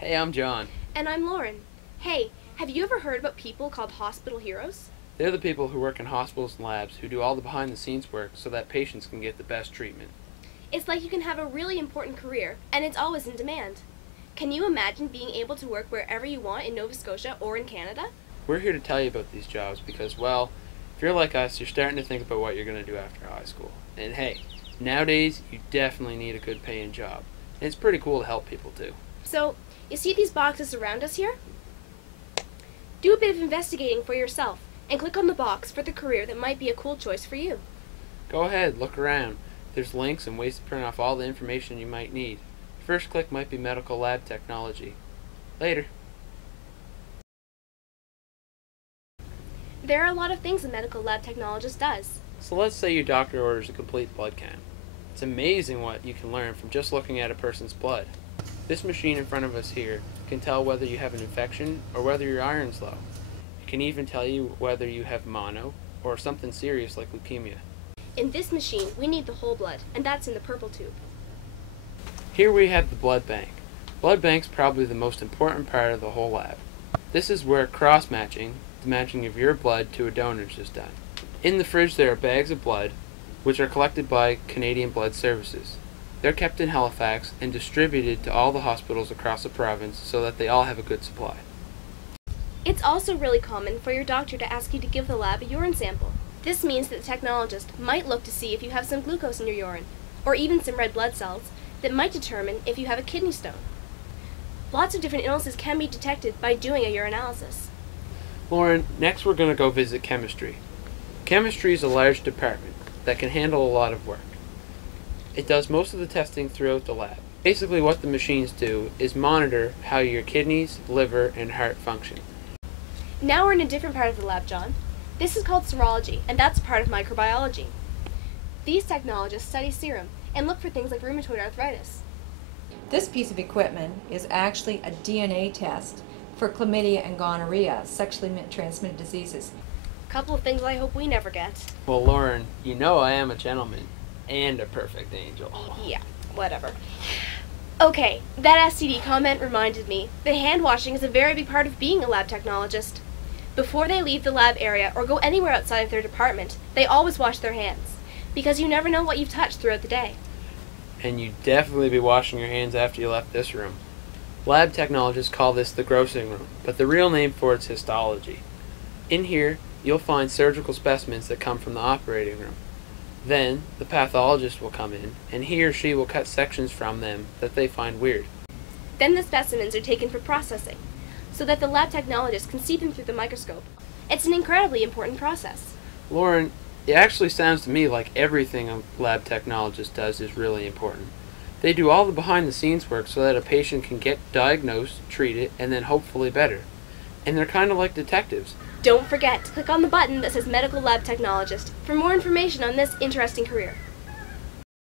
Hey, I'm John. And I'm Lauren. Hey, have you ever heard about people called hospital heroes? They're the people who work in hospitals and labs who do all the behind the scenes work so that patients can get the best treatment. It's like you can have a really important career, and it's always in demand. Can you imagine being able to work wherever you want in Nova Scotia or in Canada? We're here to tell you about these jobs because, well, if you're like us, you're starting to think about what you're going to do after high school. And hey, nowadays, you definitely need a good paying job. And it's pretty cool to help people too. So, you see these boxes around us here? Do a bit of investigating for yourself and click on the box for the career that might be a cool choice for you. Go ahead, look around. There's links and ways to print off all the information you might need. First click might be medical lab technology. Later. There are a lot of things a medical lab technologist does. So let's say your doctor orders a complete blood count. It's amazing what you can learn from just looking at a person's blood. This machine in front of us here can tell whether you have an infection or whether your iron's low. It can even tell you whether you have mono or something serious like leukemia. In this machine, we need the whole blood, and that's in the purple tube. Here we have the blood bank. Blood bank's probably the most important part of the whole lab. This is where cross-matching, the matching of your blood to a donor's, is done. In the fridge there are bags of blood, which are collected by Canadian Blood Services. They're kept in Halifax and distributed to all the hospitals across the province so that they all have a good supply. It's also really common for your doctor to ask you to give the lab a urine sample. This means that the technologist might look to see if you have some glucose in your urine, or even some red blood cells that might determine if you have a kidney stone. Lots of different illnesses can be detected by doing a urinalysis. Lauren, next we're going to go visit chemistry. Chemistry is a large department that can handle a lot of work. It does most of the testing throughout the lab. Basically what the machines do is monitor how your kidneys, liver, and heart function. Now we're in a different part of the lab, John. This is called serology, and that's part of microbiology. These technologists study serum and look for things like rheumatoid arthritis. This piece of equipment is actually a DNA test for chlamydia and gonorrhea, sexually transmitted diseases. A couple of things I hope we never get. Well, Lauren, you know I am a gentleman and a perfect angel. Yeah, whatever. Okay, that STD comment reminded me that hand washing is a very big part of being a lab technologist. Before they leave the lab area or go anywhere outside of their department, they always wash their hands, because you never know what you've touched throughout the day. And you'd definitely be washing your hands after you left this room. Lab technologists call this the grossing room, but the real name for it's histology. In here, you'll find surgical specimens that come from the operating room. Then, the pathologist will come in, and he or she will cut sections from them that they find weird. Then the specimens are taken for processing, so that the lab technologist can see them through the microscope. It's an incredibly important process. Lauren, it actually sounds to me like everything a lab technologist does is really important. They do all the behind-the-scenes work so that a patient can get diagnosed, treated, and then hopefully better. And they're kind of like detectives. Don't forget to click on the button that says Medical Lab Technologist for more information on this interesting career.